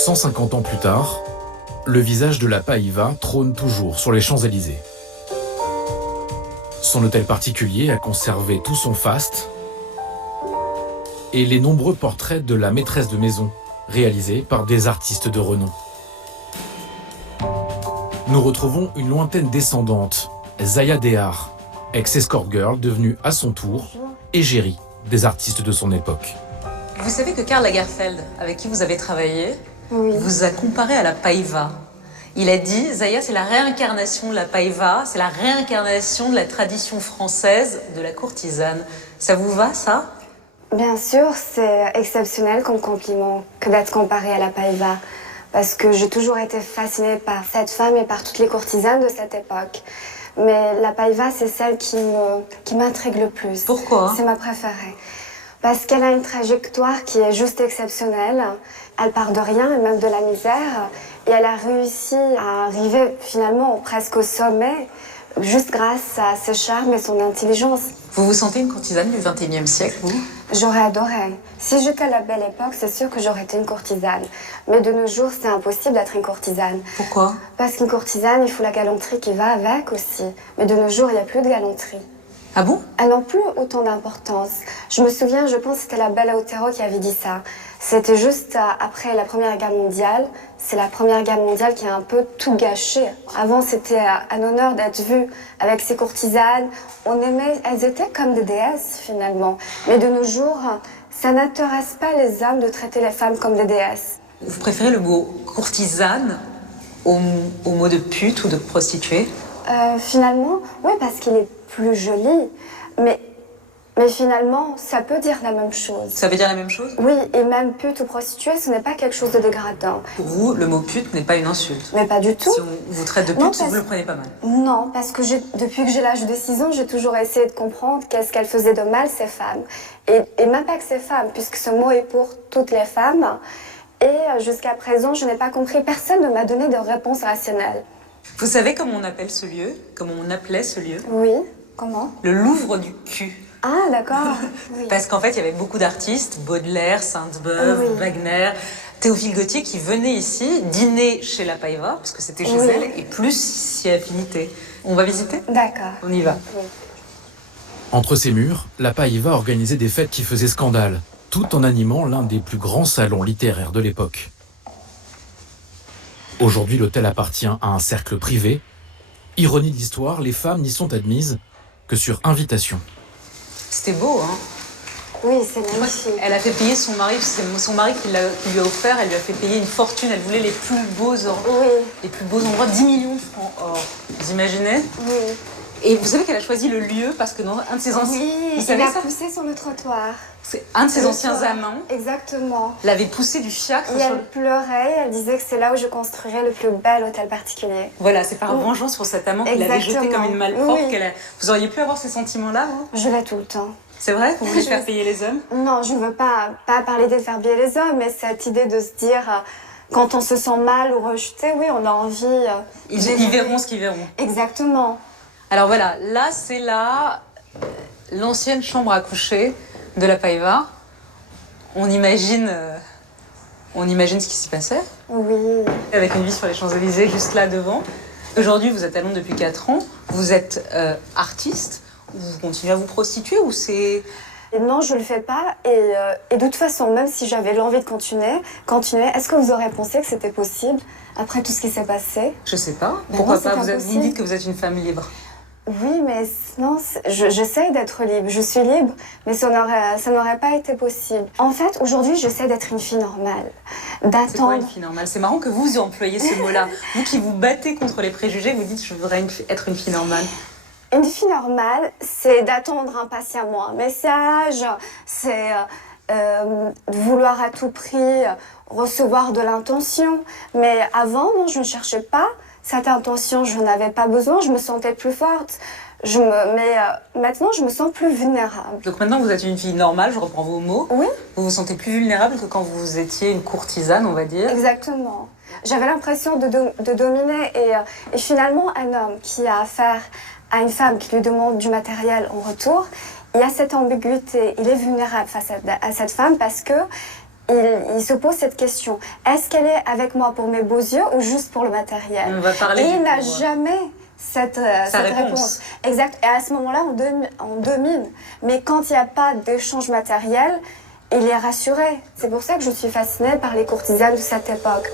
150 ans plus tard, le visage de la Païva trône toujours sur les Champs-Élysées. Son hôtel particulier a conservé tout son faste et les nombreux portraits de la maîtresse de maison, réalisés par des artistes de renom. Nous retrouvons une lointaine descendante, Zaya Dehar, ex-escort girl devenue à son tour égérie des artistes de son époque. Vous savez que Karl Lagerfeld, avec qui vous avez travaillé, Oui. vous a comparé à la Païva. Il a dit, Zaya, c'est la réincarnation de la Païva, c'est la réincarnation de la tradition française de la courtisane. Ça vous va, ça? Bien sûr, c'est exceptionnel comme compliment que d'être comparée à la Païva. Parce que j'ai toujours été fascinée par cette femme et par toutes les courtisanes de cette époque. Mais la Païva, c'est celle qui m'intrigue le plus. Pourquoi? C'est ma préférée. Parce qu'elle a une trajectoire qui est juste exceptionnelle. Elle part de rien, et même de la misère. Et elle a réussi à arriver finalement presque au sommet, juste grâce à ses charmes et son intelligence. Vous vous sentez une courtisane du XXIe siècle, vous? J'aurais adoré. Si j'étais à la belle époque, c'est sûr que j'aurais été une courtisane. Mais de nos jours, c'est impossible d'être une courtisane. Pourquoi? Parce qu'une courtisane, il faut la galanterie qui va avec aussi. Mais de nos jours, il n'y a plus de galanterie. Ah bon? Elles n'ont plus autant d'importance. Je me souviens, je pense que c'était la belle Otero qui avait dit ça. C'était juste après la Première Guerre mondiale. C'est la Première Guerre mondiale qui a un peu tout gâché. Avant, c'était un honneur d'être vue avec ces courtisanes. On aimait, elles étaient comme des déesses finalement. Mais de nos jours, ça n'intéresse pas les hommes de traiter les femmes comme des déesses. Vous préférez le mot courtisane au mot de pute ou de prostituée? Finalement, oui, parce qu'il est plus joli. Mais finalement, ça peut dire la même chose. Ça veut dire la même chose? Oui, et même pute ou prostituée, ce n'est pas quelque chose de dégradant. Pour vous, le mot pute n'est pas une insulte? Mais pas du tout. Si on vous traite de pute, Non, vous le prenez pas mal? Non, parce que depuis que j'ai l'âge de 6 ans, j'ai toujours essayé de comprendre qu'est-ce qu'elles faisaient de mal, ces femmes. Et même pas que ces femmes, puisque ce mot est pour toutes les femmes. Et jusqu'à présent, je n'ai pas compris. Personne ne m'a donné de réponse rationnelle. Vous savez comment on appelle ce lieu? Comment on appelait ce lieu? Oui, comment? Le Louvre du cul. Ah, d'accord. Oui. Parce qu'en fait, il y avait beaucoup d'artistes, Baudelaire, Sainte-Beuve, Oui. Wagner, Théophile Gautier, qui venaient ici dîner chez la Païva, parce que c'était chez Oui. elle, et plus si affinité. On va visiter? D'accord. On y va. Oui. Entre ces murs, la Païva organisait des fêtes qui faisaient scandale, tout en animant l'un des plus grands salons littéraires de l'époque. Aujourd'hui, l'hôtel appartient à un cercle privé. Ironie de l'histoire, les femmes n'y sont admises que sur invitation. C'était beau, hein? Oui, c'est magnifique. Elle a fait payer son mari, c'est son mari qui lui a offert, elle lui a fait payer une fortune, elle voulait les plus beaux endroits, 10 millions de francs or. Vous imaginez? Oui. Et vous savez qu'elle a choisi le lieu parce que dans un de ses anciens... Oui, vous il savez a ça? poussé sur le trottoir. C'est un de ses anciens amants Exactement. l'avait poussé du fiacre Et sur elle pleurait, elle disait que c'est là où je construirais le plus bel hôtel particulier. Voilà, c'est par vengeance pour cet amant qu'il avait jeté Exactement. comme une malpropre. Oui. Vous auriez pu avoir ces sentiments-là, vous? Je l'ai tout le temps. C'est vrai? Vous voulez faire payer les hommes? Non, je ne veux pas parler de faire payer les hommes, mais cette idée de se dire, quand on se sent mal ou rejeté, oui, on a envie... Ils verront ce qu'ils verront. Exactement. Alors voilà, là c'est l'ancienne chambre à coucher de la Païva. On imagine ce qui s'y passait. Oui. Avec une vue sur les Champs-Élysées juste là devant. Aujourd'hui, vous êtes à Londres depuis 4 ans. Vous êtes artiste. Vous continuez à vous prostituer ou c'est... Et non, je ne le fais pas. Et de toute façon, même si j'avais l'envie de continuer, est-ce que vous aurez pensé que c'était possible après tout ce qui s'est passé? Je sais pas. Ben Pourquoi non, pas? c'est Vous me dites que vous êtes une femme libre. Oui, mais non, j'essaie d'être libre. Je suis libre, mais ça n'aurait pas été possible. En fait, aujourd'hui, j'essaie d'être une fille normale. C'est quoi une fille normale? C'est marrant que vous employiez ce mot-là. Vous qui vous battez contre les préjugés, vous dites « je voudrais être une fille normale ». Une fille normale, c'est d'attendre impatiemment un message, c'est de vouloir à tout prix recevoir de l'intention. Mais avant, non, je ne cherchais pas cette intention, je n'avais pas besoin, je me sentais plus forte. Mais maintenant, je me sens plus vulnérable. Donc maintenant, vous êtes une fille normale, je reprends vos mots. Oui. Vous vous sentez plus vulnérable que quand vous étiez une courtisane, on va dire. Exactement. J'avais l'impression de dominer et finalement, un homme qui a affaire à une femme qui lui demande du matériel en retour, il y a cette ambiguïté, il est vulnérable face à cette femme parce que il se pose cette question. Est-ce qu'elle est avec moi pour mes beaux yeux ou juste pour le matériel? On va parler Et du il n'a coup, jamais cette réponse. Exact. Et à ce moment-là, on domine. Mais quand il n'y a pas d'échange matériel, il est rassuré. C'est pour ça que je suis fascinée par les courtisanes de cette époque.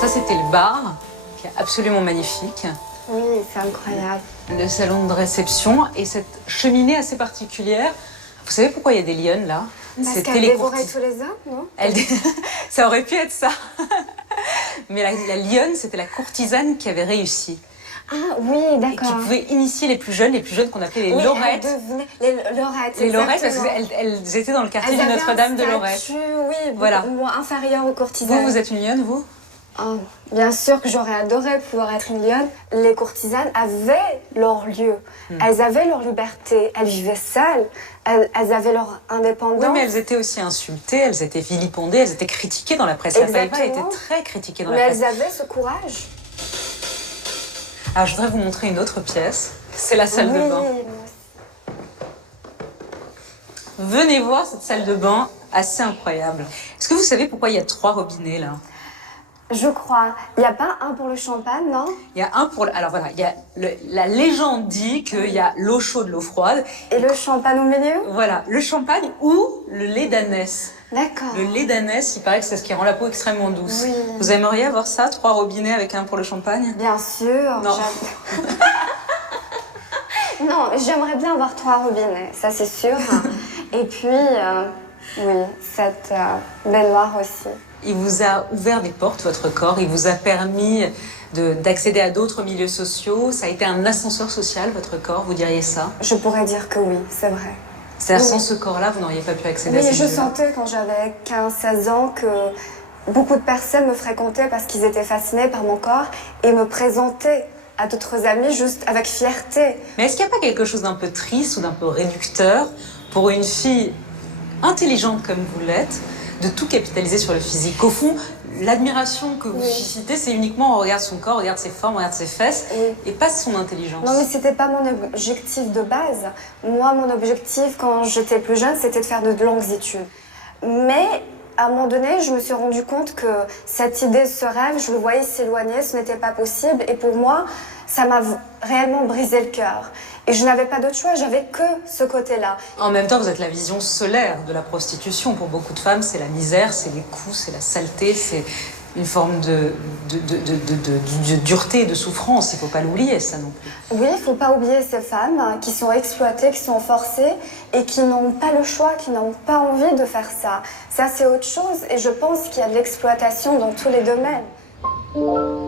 Ça, c'était le bar, qui est absolument magnifique. Oui, c'est incroyable. Le salon de réception et cette cheminée assez particulière. Vous savez pourquoi il y a des lionnes là? Parce qu'elle dévorait tous les hommes, non? Ça aurait pu être ça. Mais la lionne, c'était la courtisane qui avait réussi. Ah oui, Et qui d'accord. pouvait initier les plus jeunes qu'on appelait les Lorettes. Les Lorettes, Les Lorettes, parce exactement. qu'elles étaient dans le quartier Elles de avaient Notre-Dame un de Lorette. statut, oui, Voilà. beaucoup inférieur aux courtisanes. Vous êtes une lionne, vous? Oh, bien sûr que j'aurais adoré pouvoir être une lionne. Les courtisanes avaient leur lieu, elles avaient leur liberté, elles vivaient seules, elles avaient leur indépendance. Oui, mais elles étaient aussi insultées, elles étaient vilipendées, elles étaient critiquées dans la presse. La Païva était très critiquée dans la presse. Mais elles avaient ce courage. Alors, je voudrais vous montrer une autre pièce. C'est la salle de bain. Venez voir cette salle de bain assez incroyable. Est-ce que vous savez pourquoi il y a 3 robinets là? Je crois. Il n'y a pas un pour le champagne, non? Il y a un pour... Alors voilà, il y a la légende dit qu'il y a l'eau chaude, l'eau froide. Et le champagne au milieu? Voilà, le champagne ou le lait d'ânesse. D'accord. Le lait d'ânesse, il paraît que c'est ce qui rend la peau extrêmement douce. Oui. Vous aimeriez avoir ça, 3 robinets avec un pour le champagne? Bien sûr. Non. Non, j'aimerais bien avoir 3 robinets, ça c'est sûr. Et puis, oui, cette baignoire aussi. Il vous a ouvert des portes, votre corps. Il vous a permis d'accéder à d'autres milieux sociaux. Ça a été un ascenseur social, votre corps, vous diriez ça? Je pourrais dire que oui, c'est vrai. C'est-à-dire, Oui. sans ce corps-là, vous n'auriez pas pu accéder à Oui, ces je milieux-là. sentais quand j'avais 15-16 ans que beaucoup de personnes me fréquentaient parce qu'ils étaient fascinés par mon corps et me présentaient à d'autres amis juste avec fierté. Mais est-ce qu'il n'y a pas quelque chose d'un peu triste ou d'un peu réducteur pour une fille intelligente comme vous l'êtes, de tout capitaliser sur le physique? Au fond, l'admiration que vous suscitez, c'est uniquement on regarde son corps, on regarde ses formes, on regarde ses fesses, et pas son intelligence. Non, mais c'était pas mon objectif de base. Moi, mon objectif quand j'étais plus jeune, c'était de faire de longues études. Mais à un moment donné, je me suis rendu compte que cette idée, ce rêve, je le voyais s'éloigner, ce n'était pas possible. Et pour moi, ça m'a réellement brisé le cœur. Et je n'avais pas d'autre choix, j'avais que ce côté-là. En même temps, vous êtes la vision solaire de la prostitution. Pour beaucoup de femmes, c'est la misère, c'est les coups, c'est la saleté, c'est une forme de dureté et de souffrance. Il ne faut pas l'oublier, ça non plus. Oui, il ne faut pas oublier ces femmes qui sont exploitées, qui sont forcées et qui n'ont pas le choix, qui n'ont pas envie de faire ça. Ça, c'est autre chose et je pense qu'il y a de l'exploitation dans tous les domaines.